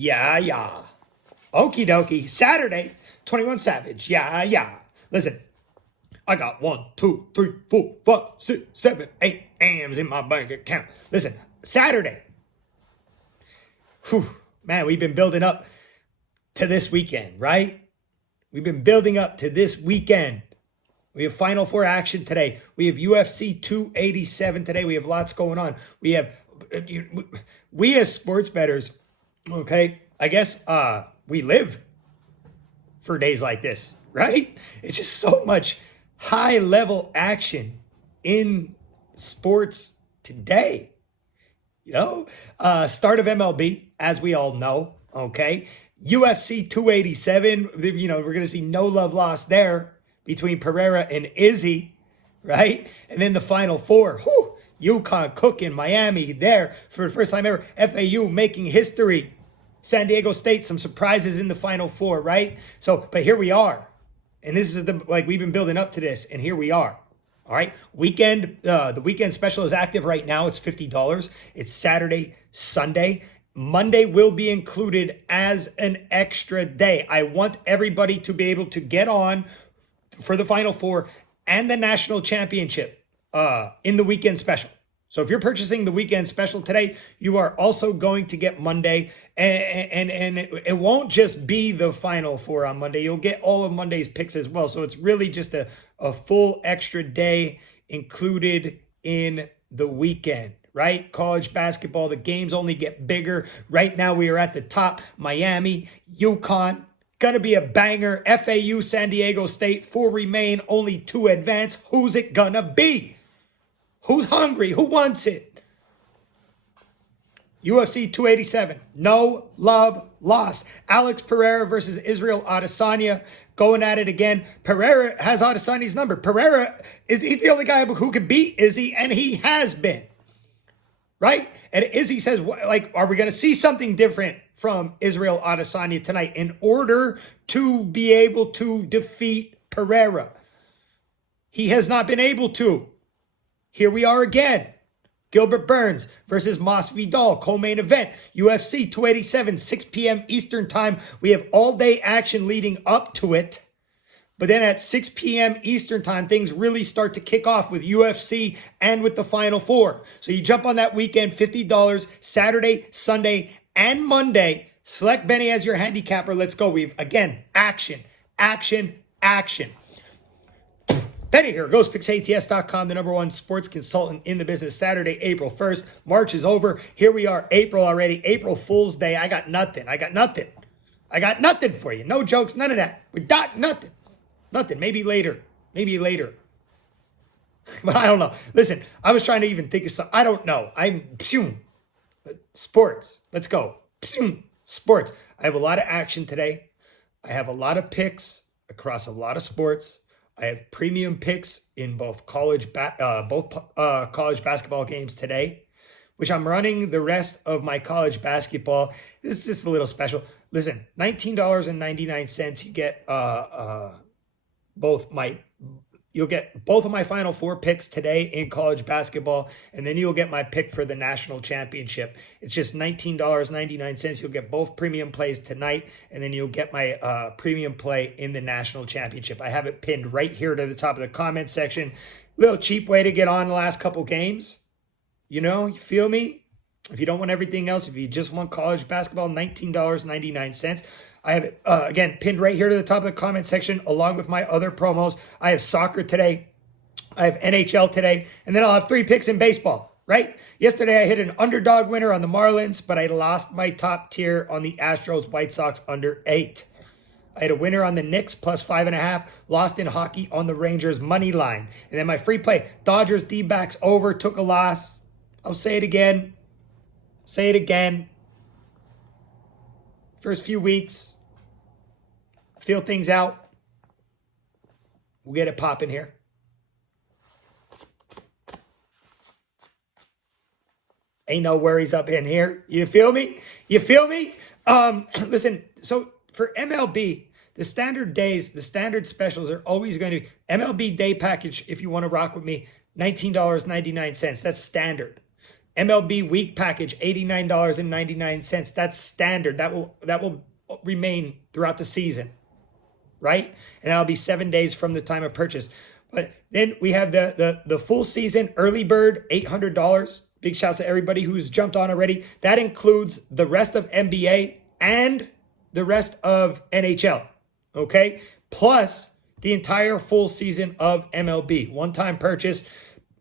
Yeah, yeah. Okie dokie. Saturday, 21 Savage. Yeah, yeah. Listen, I got 1, 2, 3, 4, 5, 6, 7, 8 AMs in my bank account. Listen, Saturday. Whew, man, we've been building up to this weekend, right? We've been building up to this weekend. We have Final Four action today. We have UFC 287 today. We have lots going on. We as sports bettors, okay, I guess we live for days like this, right? It's just so much high-level action in sports today. You know, start of MLB, as we all know, okay? UFC 287, you know, we're going to see no love lost there between Pereira and Izzy, right? And then the Final Four, UConn cooking, Miami there for the first time ever. FAU making history. San Diego State, some surprises in the Final Four, right? So, but here we are. And this is we've been building up to this, and here we are. All right, the weekend special is active right now. It's $50. It's Saturday, Sunday. Monday will be included as an extra day. I want everybody to be able to get on for the Final Four and the national championship in the weekend special. So if you're purchasing the weekend special today, you are also going to get Monday. And it won't just be the Final Four on Monday. You'll get all of Monday's picks as well. So it's really just a full extra day included in the weekend, right? College basketball, the games only get bigger. Right now we are at the top. Miami, UConn, gonna be a banger. FAU, San Diego State, 4 remain, only 2 advance. Who's it gonna be? Who's hungry? Who wants it? UFC 287. No love lost. Alex Pereira versus Israel Adesanya going at it again. Pereira has Adesanya's number. Pereira he's the only guy who can beat Izzy, and he has been. Right? And Izzy says, are we going to see something different from Israel Adesanya tonight in order to be able to defeat Pereira? He has not been able to. Here we are again. Gilbert Burns versus Masvidal, co-main event. UFC 287, 6 p.m. Eastern time. We have all-day action leading up to it. But then at 6 p.m. Eastern time, things really start to kick off with UFC and with the Final Four. So you jump on that weekend, $50, Saturday, Sunday, and Monday. Select Benny as your handicapper. Let's go. We've, again, action, action, action. Benny here, GhostPicksATS.com, the #1 sports consultant in the business. Saturday, April 1st. March is over. Here we are, April already. April Fool's Day. I got nothing. I got nothing for you. No jokes, none of that. We got nothing. Nothing. Maybe later. But I don't know. Listen, I was trying to even think of something. I don't know. Sports. Let's go. Sports. I have a lot of action today. I have a lot of picks across a lot of sports. I have premium picks in both college basketball games today, which I'm running the rest of my college basketball. This is just a little special. Listen, $19.99. You get you'll get both of my Final Four picks today in college basketball, and then you'll get my pick for the national championship. It's just $19.99. You'll get both premium plays tonight, and then you'll get my premium play in the national championship. I have it pinned right here to the top of the comment section. Little cheap way to get on the last couple games. You know, you feel me? If you don't want everything else, if you just want college basketball, $19.99. I have it, again, pinned right here to the top of the comment section, along with my other promos. I have soccer today. I have NHL today. And then I'll have 3 picks in baseball, right? Yesterday, I hit an underdog winner on the Marlins, but I lost my top tier on the Astros White Sox under 8. I had a winner on the Knicks plus 5.5, lost in hockey on the Rangers money line. And then my free play, Dodgers D-backs over, took a loss. I'll say it again. First few weeks, feel things out. We'll get it popping here. Ain't no worries up in here. You feel me? Listen, so for MLB, the standard days, the standard specials are always going to be MLB day package, if you want to rock with me, $19.99. That's standard. MLB week package, $89.99. That's standard. That will remain throughout the season, right? And that'll be 7 days from the time of purchase. But then we have the full season early bird, $800. Big shouts to everybody who's jumped on already. That includes the rest of NBA and the rest of NHL, okay? Plus the entire full season of MLB. One-time purchase.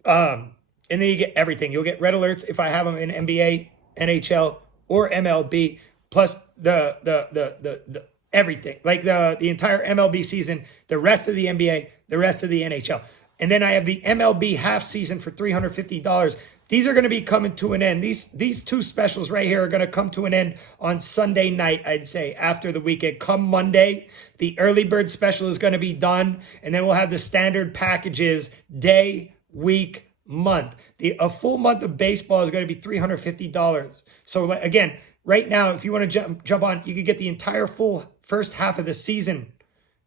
And then you get everything. You'll get red alerts if I have them in NBA, NHL, or MLB, plus the everything. Like the entire MLB season, the rest of the NBA, the rest of the NHL. And then I have the MLB Half-Season for $350. These are going to be coming to an end. These two specials right here are going to come to an end on Sunday night, I'd say, after the weekend. Come Monday, the early bird special is going to be done, and then we'll have the standard packages day, week, month. A full month of baseball is going to be $350. So again, right now, if you want to jump on, you could get the entire full first half of the season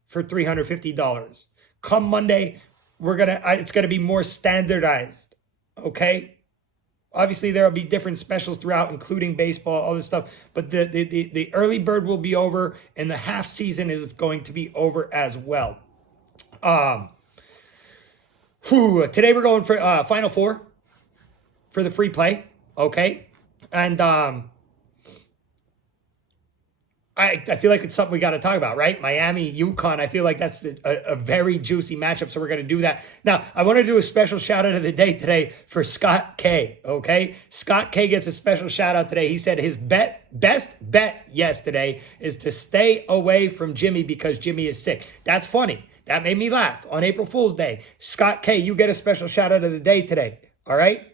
for $350. Come Monday, it's going to be more standardized, okay? Obviously, there will be different specials throughout, including baseball, all this stuff. But the early bird will be over, and the half season is going to be over as well. Today we're going for Final Four for the free play, okay? And I feel like it's something we got to talk about, right? Miami, UConn. I feel like that's a very juicy matchup, so we're going to do that. Now, I want to do a special shout-out of the day today for Scott K, okay? Scott K gets a special shout-out today. He said his best bet yesterday is to stay away from Jimmy because Jimmy is sick. That's funny. That made me laugh on April Fool's Day. Scott K, you get a special shout-out of the day today, all right?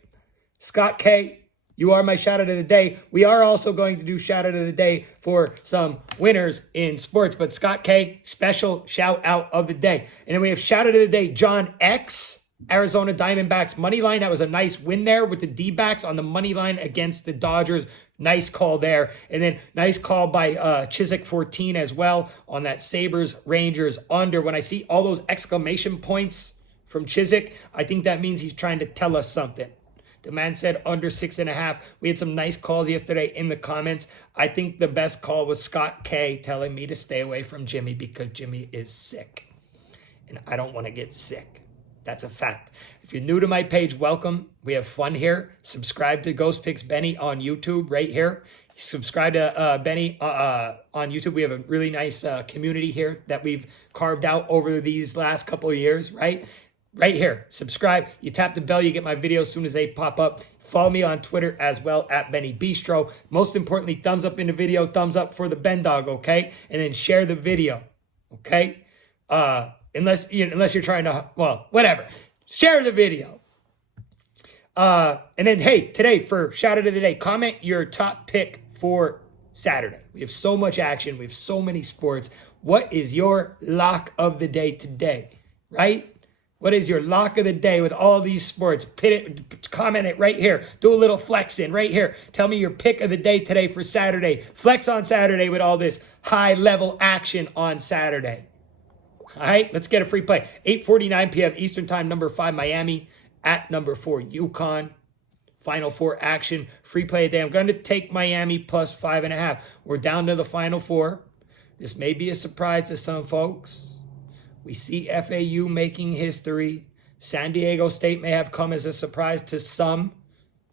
Scott K, you are my shout-out of the day. We are also going to do shout-out of the day for some winners in sports. But Scott K, special shout-out of the day. And then we have shout-out of the day, John X, Arizona Diamondbacks money line. That was a nice win there with the D-backs on the money line against the Dodgers. Nice call there. And then nice call by Chiswick 14 as well on that Sabres Rangers under. When I see all those exclamation points from Chiswick, I think that means he's trying to tell us something. The man said under 6.5. We had some nice calls yesterday in the comments. I think the best call was Scott K telling me to stay away from Jimmy because Jimmy is sick. And I don't want to get sick. That's a fact. If you're new to my page, welcome. We have fun here. Subscribe to Ghost Picks Benny on YouTube right here. Subscribe to Benny on YouTube. We have a really nice community here that we've carved out over these last couple of years, right? Right here, subscribe. You tap the bell, you get my videos as soon as they pop up. Follow me on Twitter as well at Benny Bistro. Most importantly, thumbs up in the video, thumbs up for the Ben Dog, okay? And then share the video, okay? Unless you're trying to, well, whatever. Share the video. And then, hey, today for shout out of the day, comment your top pick for Saturday. We have so much action. We have so many sports. What is your lock of the day today, right? What is your lock of the day with all these sports? Comment it right here. Do a little flex in right here. Tell me your pick of the day today for Saturday. Flex on Saturday with all this high-level action on Saturday. All right, let's get a free play. 8:49 p.m. Eastern Time, number 5, Miami at number 4, UConn. Final Four action. Free play today. I'm going to take Miami plus 5.5. We're down to the Final Four. This may be a surprise to some folks. We see FAU making history. San Diego State may have come as a surprise to some.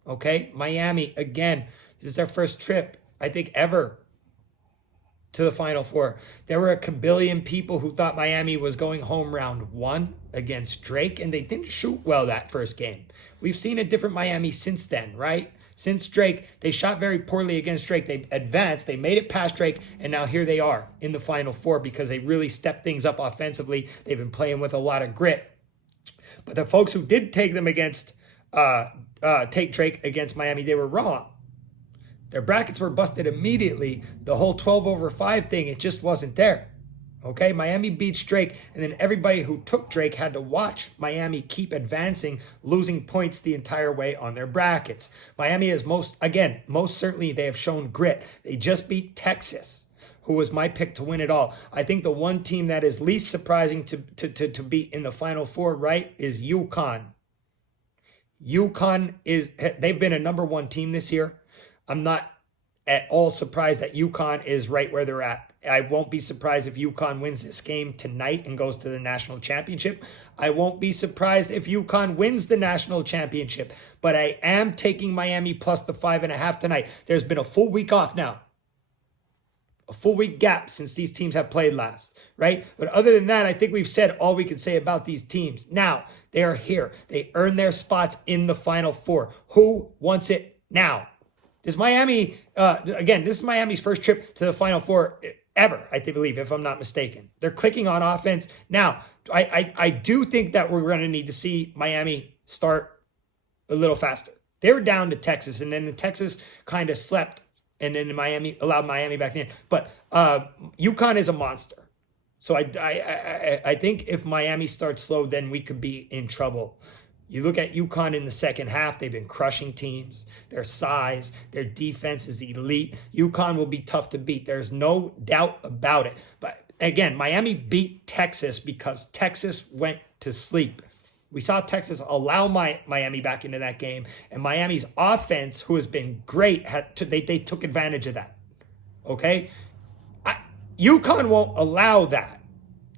Okay, Miami, again, this is their first trip, I think, ever to the Final Four. There were a kabillion people who thought Miami was going home round 1 against Drake, and they didn't shoot well that first game. We've seen a different Miami since then, right? Since Drake, they shot very poorly against Drake. They advanced, they made it past Drake, and now here they are in the Final Four because they really stepped things up offensively. They've been playing with a lot of grit. But the folks who did take them against, take Drake against Miami, they were wrong. Their brackets were busted immediately. The whole 12/5 thing, it just wasn't there. Okay, Miami beats Drake, and then everybody who took Drake had to watch Miami keep advancing, losing points the entire way on their brackets. Miami is most certainly they have shown grit. They just beat Texas, who was my pick to win it all. I think the one team that is least surprising to be in the Final Four, right, is UConn. they've been a number one team this year. I'm not at all surprised that UConn is right where they're at. I won't be surprised if UConn wins this game tonight and goes to the national championship. I won't be surprised if UConn wins the national championship. But I am taking Miami plus the 5.5 tonight. There's been a full week off now. A full week gap since these teams have played last, right? But other than that, I think we've said all we can say about these teams. Now, they are here. They earn their spots in the Final Four. Who wants it now? This is Miami's first trip to the Final Four ever, I believe, if I'm not mistaken. They're clicking on offense. Now, I do think that we're going to need to see Miami start a little faster. They were down to Texas, and then Texas kind of slept, and then Miami allowed Miami back in. But UConn is a monster. So I think if Miami starts slow, then we could be in trouble. You look at UConn in the second half, they've been crushing teams. Their size, their defense is elite. UConn will be tough to beat. There's no doubt about it. But again, Miami beat Texas because Texas went to sleep. We saw Texas allow Miami back into that game, and Miami's offense, who has been great, they took advantage of that. Okay? UConn won't allow that.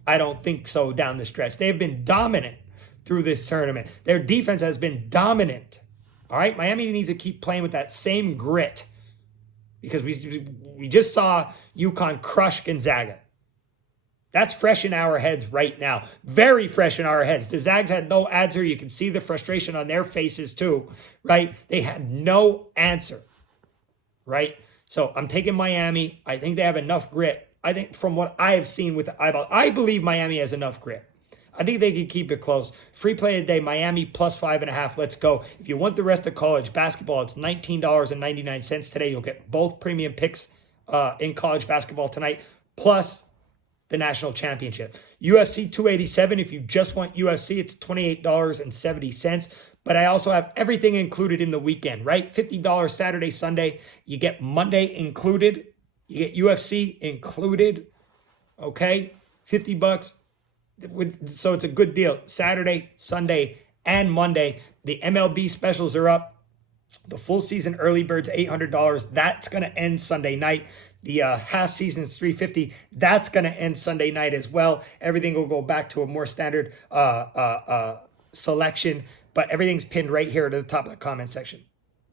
I don't think so down the stretch. They've been dominant through this tournament. Their defense has been dominant. All right? Miami needs to keep playing with that same grit because we just saw UConn crush Gonzaga. That's fresh in our heads right now. Very fresh in our heads. The Zags had no answer. You can see the frustration on their faces too, right? They had no answer, right? So I'm taking Miami. I think they have enough grit. I think from what I have seen with the eyeball, I believe Miami has enough grit. I think they can keep it close. Free play today, Miami plus 5.5. Let's go. If you want the rest of college basketball, it's $19.99 today. You'll get both premium picks in college basketball tonight, plus the national championship. UFC 287, if you just want UFC, it's $28.70. But I also have everything included in the weekend, right? $50 Saturday, Sunday. You get Monday included. You get UFC included. Okay? $50. So it's a good deal. Saturday, Sunday, and Monday. The MLB specials are up. The full season early bird's $800. That's going to end Sunday night. The half season is $350. That's going to end Sunday night as well. Everything will go back to a more standard selection. But everything's pinned right here at the top of the comment section.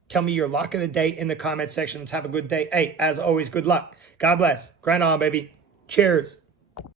Tell me your lock of the day in the comment section. Let's have a good day. Hey, as always, good luck. God bless. Grind on, baby. Cheers.